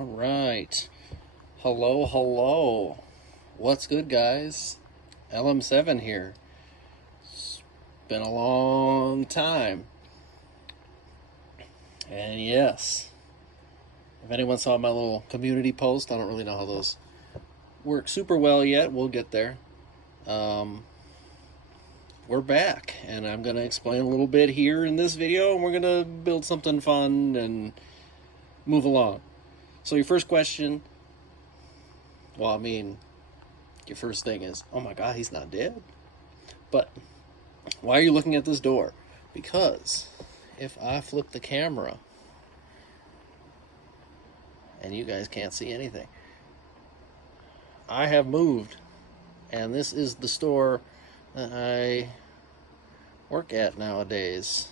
All right. Hello, hello. What's good, guys? LM7 here. It's been a long time. And yes, if anyone saw my little community post, I don't really know how those work super well yet. We'll get there. We're back, and I'm going to explain a little bit here in this video, and we're going to build something fun and move along. So your first question, well, I mean, your first thing is, oh my God, he's not dead. But why are you looking at this door? Because if I flip the camera and you guys can't see anything, I have moved, and this is the store that I work at nowadays.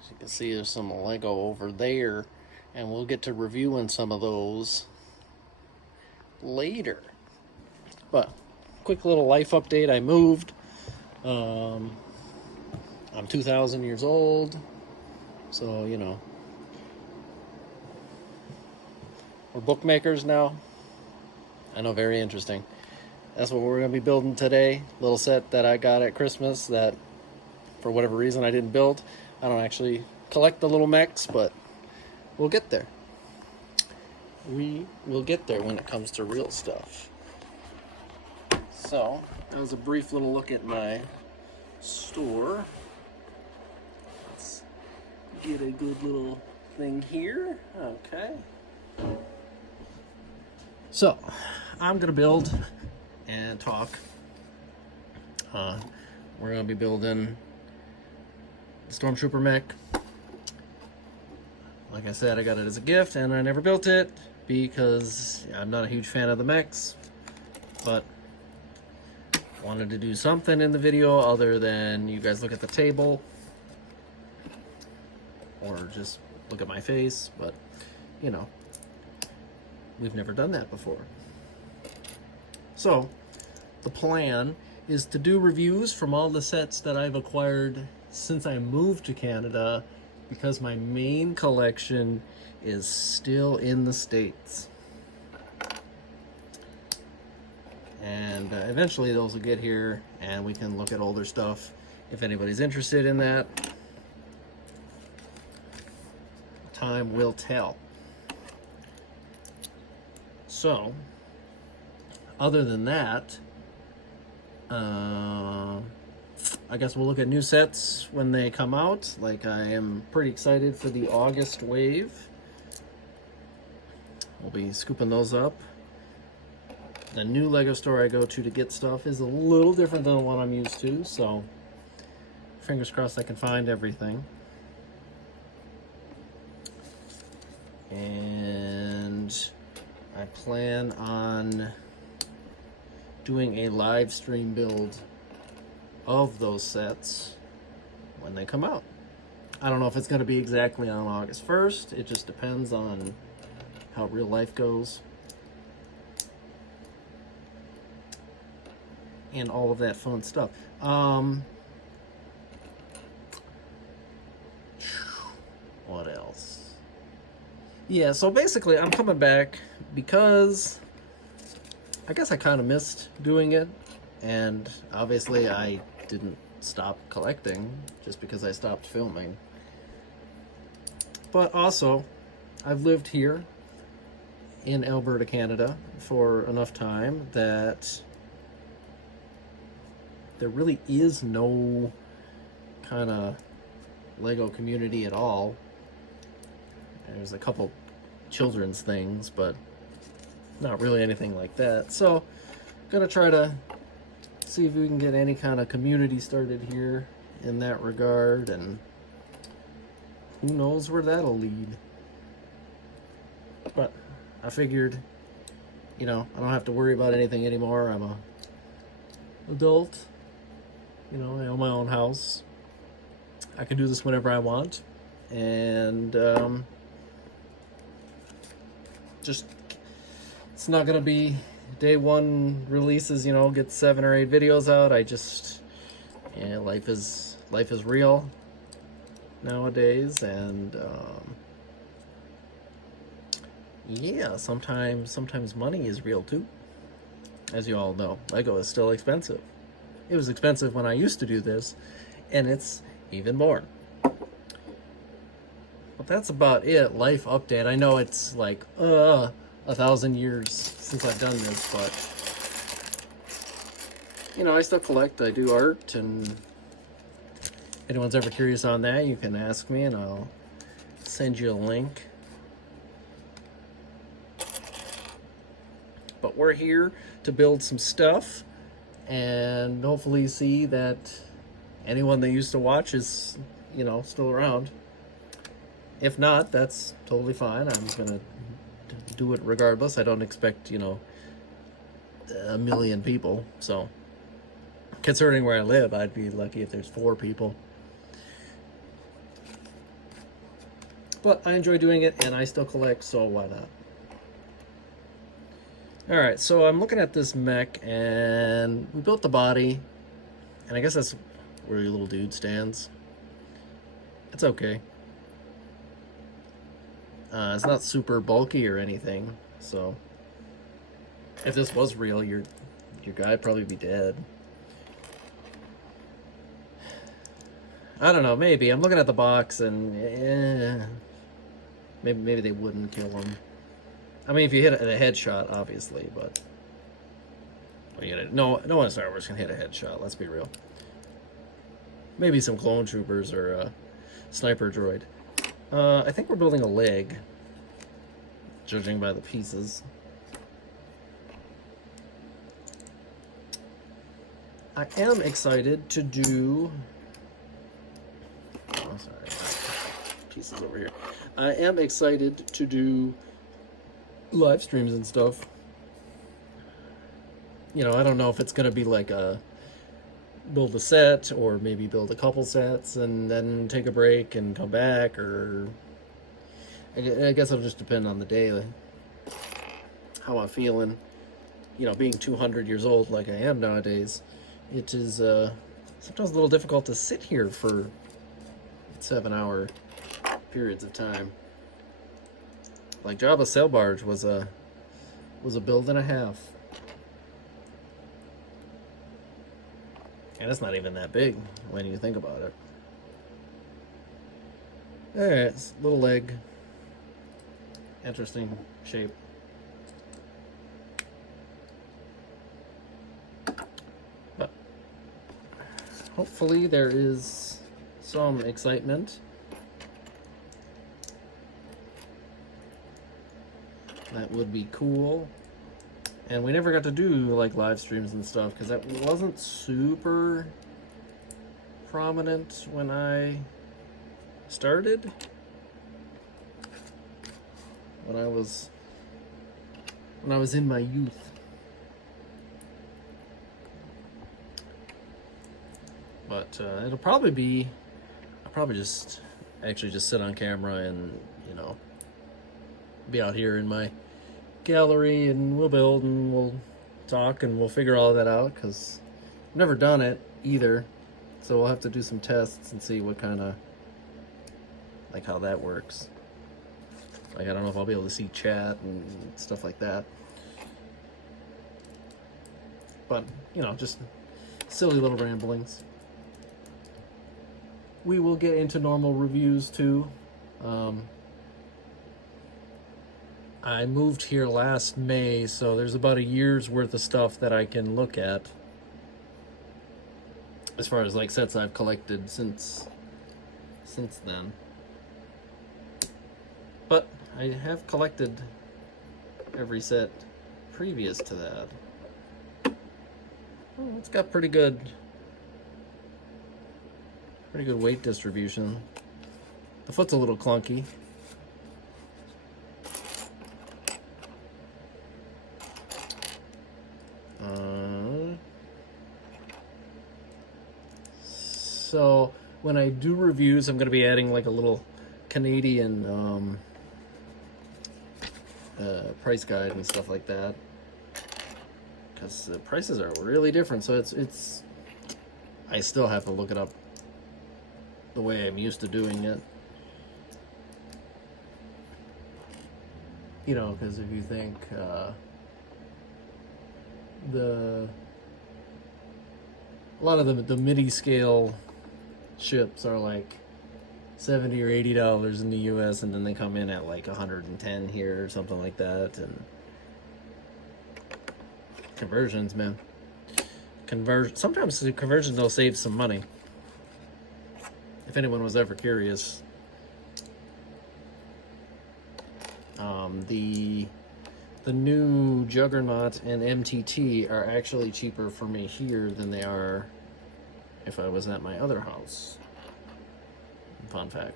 As you can see, there's some Lego over there, and we'll get to reviewing some of those later. But quick little life update. I moved. I'm 2,000 years old, so you know, we're bookmakers now. I know, very interesting. That's what we're going to be building today. Little set that I got at Christmas that, for whatever reason, I didn't build. I don't actually collect the little mechs, but we'll get there. We will get there when it comes to real stuff. So, that was a brief little look at my store. Let's get a good little thing here. Okay. So, I'm going to build and talk. We're going to be building the Stormtrooper mech. Like I said, I got it as a gift and I never built it because I'm not a huge fan of the mechs, but wanted to do something in the video other than you guys look at the table or just look at my face. But you know, we've never done that before. So the plan is to do reviews from all the sets that I've acquired since I moved to Canada, because my main collection is still in the States. And eventually those will get here and we can look at older stuff if anybody's interested in that. Time will tell. So, other than that, I guess we'll look at new sets when they come out. Like, I am pretty excited for the August wave. We'll be scooping those up. The new Lego store I go to get stuff is a little different than the one I'm used to, so fingers crossed I can find everything. And I plan on doing a live stream build of those sets when they come out. I don't know if it's going to be exactly on August 1st. It just depends on how real life goes and all of that fun stuff. What else? Yeah, so basically I'm coming back because I guess I kind of missed doing it, and obviously I didn't stop collecting just because I stopped filming. But also, I've lived here in Alberta, Canada for enough time that there really is no kind of Lego community at all. There's a couple children's things, but not really anything like that. So, gonna try to see if we can get any kind of community started here in that regard, and who knows where that'll lead. But I figured, you know, I don't have to worry about anything anymore. I'm a adult, you know, I own my own house. I can do this whenever I want, and just, it's not gonna be day one releases, you know, get 7 or 8 videos out. I just, yeah, life is real nowadays, and yeah, sometimes money is real too. As you all know, Lego is still expensive. It was expensive when I used to do this, and it's even more. But that's about it. Life update. I know it's like 1,000 years since I've done this, but you know, I still collect. I do art, and if anyone's ever curious on that, you can ask me, and I'll send you a link. But we're here to build some stuff, and hopefully see that anyone that used to watch is, you know, still around. If not, that's totally fine. I'm gonna do it regardless. I don't expect, you know, 1,000,000 people. So, considering where I live, I'd be lucky if there's 4 people. But I enjoy doing it, and I still collect, so why not? Alright, so I'm looking at this mech, and we built the body, and I guess that's where your little dude stands. It's okay. It's not super bulky or anything, so if this was real, your guy'd probably be dead. I don't know, maybe. I'm looking at the box, and maybe they wouldn't kill him. I mean, if you hit a headshot, obviously, but no one in Star Wars can hit a headshot. Let's be real. Maybe some clone troopers or a sniper droid. I think we're building a leg, judging by the pieces. I am excited to do. Oh, sorry, pieces over here. I am excited to do live streams and stuff. You know, I don't know if it's gonna be like a build a set or maybe build a couple sets and then take a break and come back, or I guess it'll just depend on the day, how I'm feeling. You know, being 200 years old like I am nowadays, it is sometimes a little difficult to sit here for 7-hour periods of time. Like Jabba's sail barge was a build and a half. And it's not even that big when you think about it. Alright, it's a little leg. Interesting shape. But hopefully there is some excitement. That would be cool. And we never got to do like live streams and stuff because that wasn't super prominent when I started. When I was in my youth. But it'll probably be, I'll probably just sit on camera and, you know, be out here in my gallery, and we'll build and we'll talk and we'll figure all that out, because I've never done it either, so we'll have to do some tests and see what kind of, like, how that works. Like, I don't know if I'll be able to see chat and stuff like that, but you know, just silly little ramblings. We will get into normal reviews too. I moved here last May, so there's about a year's worth of stuff that I can look at as far as like sets I've collected since then. But I have collected every set previous to that. Oh, it's got pretty good weight distribution. The foot's a little clunky. So when I do reviews, I'm going to be adding like a little Canadian price guide and stuff like that, because the prices are really different. So it's I still have to look it up the way I'm used to doing it. You know, because if you think a lot of the midi scale ships are like $70 or $80 in the US, and then they come in at like 110 here or something like that. And conversions, man. Sometimes the conversions will save some money. If anyone was ever curious. The new Juggernaut and MTT are actually cheaper for me here than they are if I was at my other house. Fun fact.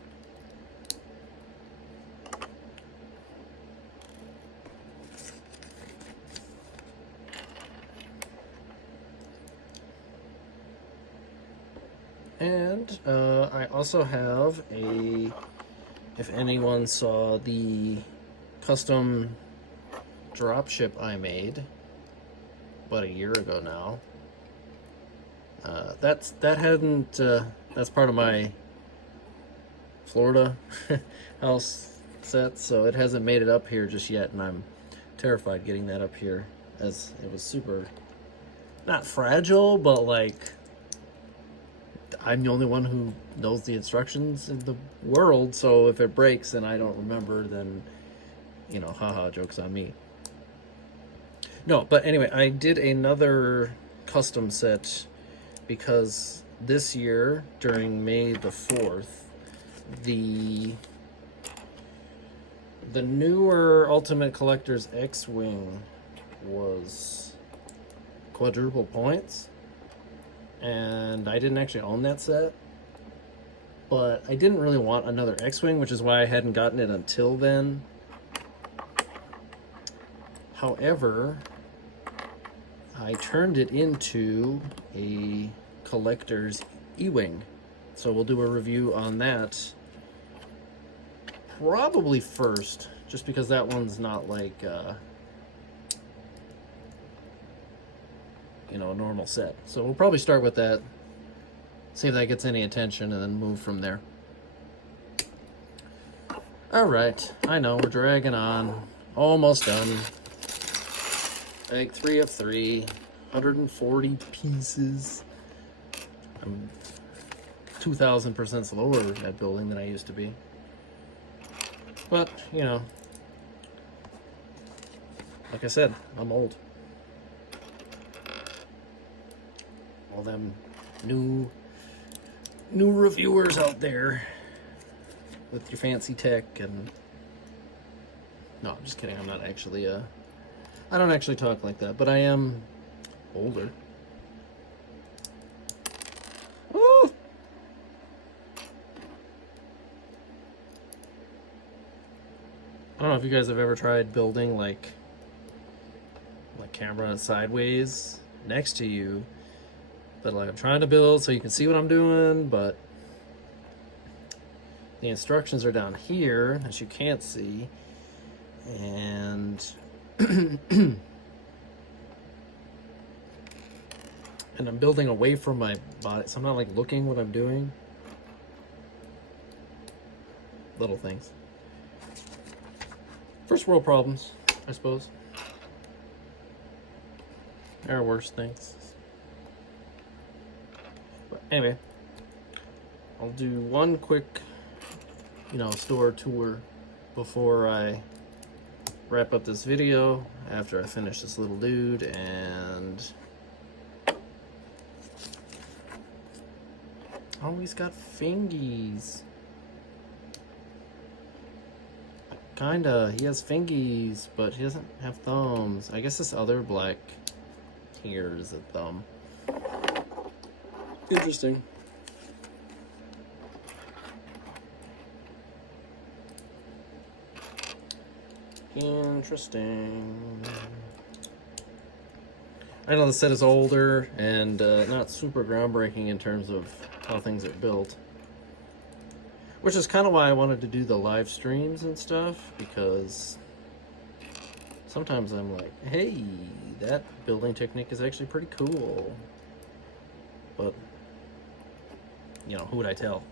And I also have if anyone saw the custom dropship I made about a year ago now. That's part of my Florida house set, so it hasn't made it up here just yet, and I'm terrified getting that up here, as it was super, not fragile, but like I'm the only one who knows the instructions in the world, so if it breaks and I don't remember, then, you know, haha, joke's on me. No, but anyway, I did another custom set because this year, during May the 4th, the newer Ultimate Collector's X-Wing was quadruple points, and I didn't actually own that set, but I didn't really want another X-Wing, which is why I hadn't gotten it until then. However, I turned it into a collector's E-Wing, so we'll do a review on that probably first, just because that one's not like you know, a normal set. So we'll probably start with that, see if that gets any attention, and then move from there. Alright, I know, we're dragging on. Almost done. Bag 3 of 3. 140 pieces. I'm 2,000% slower at building than I used to be. But, you know, like I said, I'm old. All them new reviewers out there with your fancy tech and... No, I'm just kidding. I'm not actually I don't actually talk like that, but I am older. Woo! I don't know if you guys have ever tried building like camera sideways next to you, but like I'm trying to build so you can see what I'm doing, but the instructions are down here that you can't see, and and I'm building away from my body, so I'm not like looking what I'm doing. Little things. First world problems, I suppose. There are worse things. But anyway, I'll do one quick, you know, store tour before I wrap up this video, after I finish this little dude. And oh, he's got fingies. Kinda, he has fingies, but he doesn't have thumbs. I guess this other black here is a thumb. Interesting. Interesting. I know the set is older and not super groundbreaking in terms of how things are built, which is kind of why I wanted to do the live streams and stuff, because sometimes I'm like, hey, that building technique is actually pretty cool, but you know, who would I tell?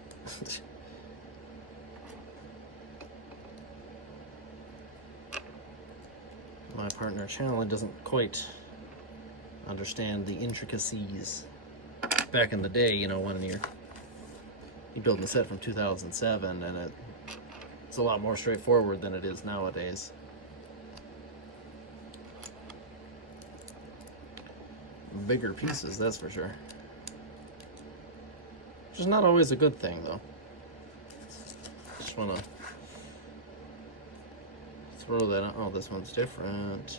partner channel and doesn't quite understand the intricacies. Back in the day, you know, when you're building a set from 2007, and it's a lot more straightforward than it is nowadays. Bigger pieces, that's for sure. Which is not always a good thing, though. Just want to throw that out. Oh, this one's different.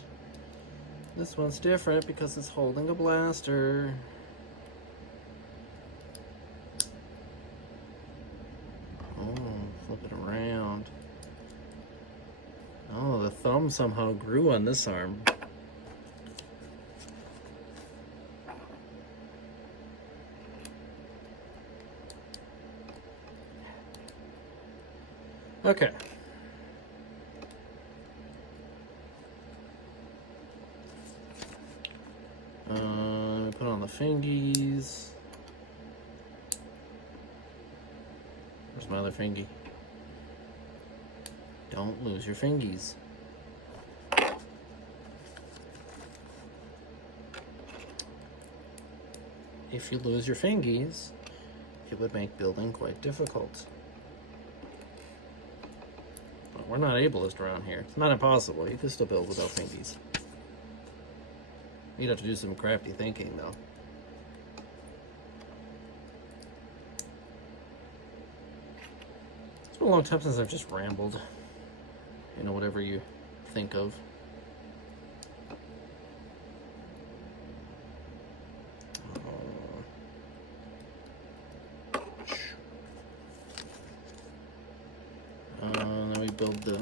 This one's different because it's holding a blaster. Oh, flip it around. Oh, the thumb somehow grew on this arm. Okay. Put on the fingies. Where's my other fingy? Don't lose your fingies. If you lose your fingies, it would make building quite difficult. But we're not ableist around here. It's not impossible. You can still build without fingies. You'd have to do some crafty thinking, though. It's been a long time since I've just rambled. You know, whatever you think of. Then we build the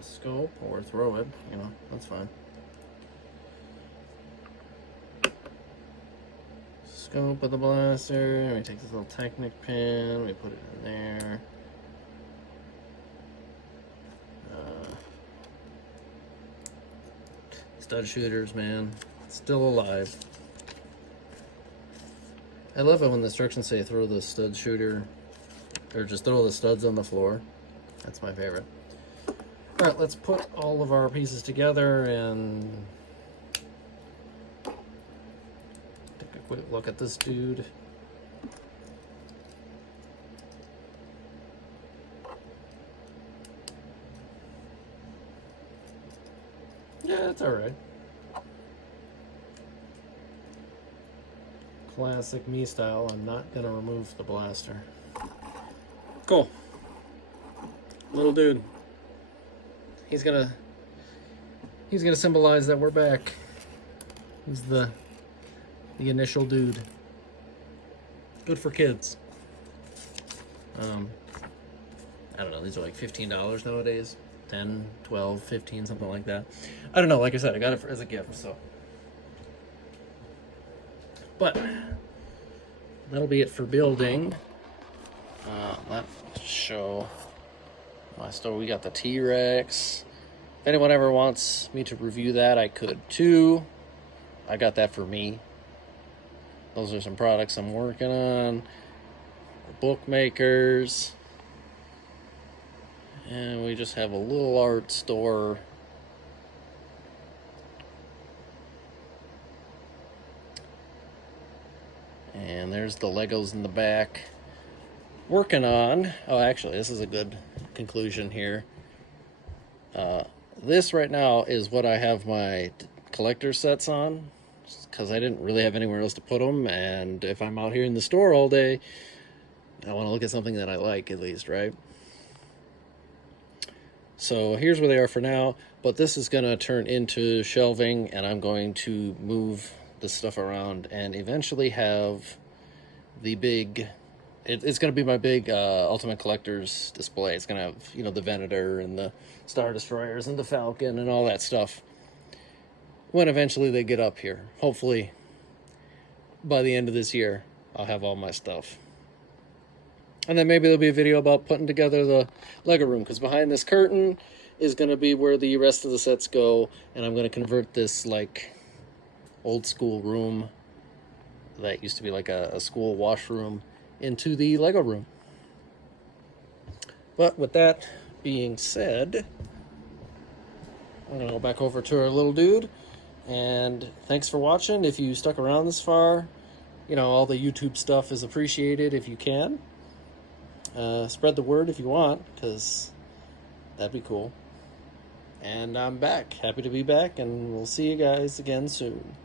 scope or throw it, you know, that's fine. Scope of the blaster, we take this little Technic pin, we put it in there. Stud shooters, man, still alive. I love it when the instructions say throw the stud shooter, or just throw the studs on the floor. That's my favorite. All right, let's put all of our pieces together and take a quick look at this dude. Yeah, it's all right. Classic me style. I'm not gonna remove the blaster. Cool. Little dude. He's gonna symbolize that we're back. He's the initial dude. Good for kids. I don't know, these are like $15 nowadays. 10, 12, 15, something like that. I don't know, like I said, I got it as a gift, so. But that'll be it for building. Let's show my store. We got the T-Rex. If anyone ever wants me to review that, I could too. I got that for me. Those are some products I'm working on. Bookmakers. And we just have a little art store. And there's the Legos in the back. Working on, oh, actually, this is a good conclusion here. This right now is what I have my collector sets on, because I didn't really have anywhere else to put them. And if I'm out here in the store all day, I want to look at something that I like at least, right? So here's where they are for now, but this is going to turn into shelving, and I'm going to move this stuff around and eventually have the big, it's going to be my big Ultimate Collector's display. It's going to have, you know, the Venator and the Star Destroyers and the Falcon and all that stuff when eventually they get up here. Hopefully by the end of this year, I'll have all my stuff. And then maybe there'll be a video about putting together the Lego room, because behind this curtain is going to be where the rest of the sets go, and I'm going to convert this, like, old school room that used to be like a school washroom into the Lego room. But with that being said, I'm gonna go back over to our little dude. And thanks for watching. If you stuck around this far, all the YouTube stuff is appreciated if you can. Spread the word if you want, because that'd be cool. And I'm back. Happy to be back, and we'll see you guys again soon.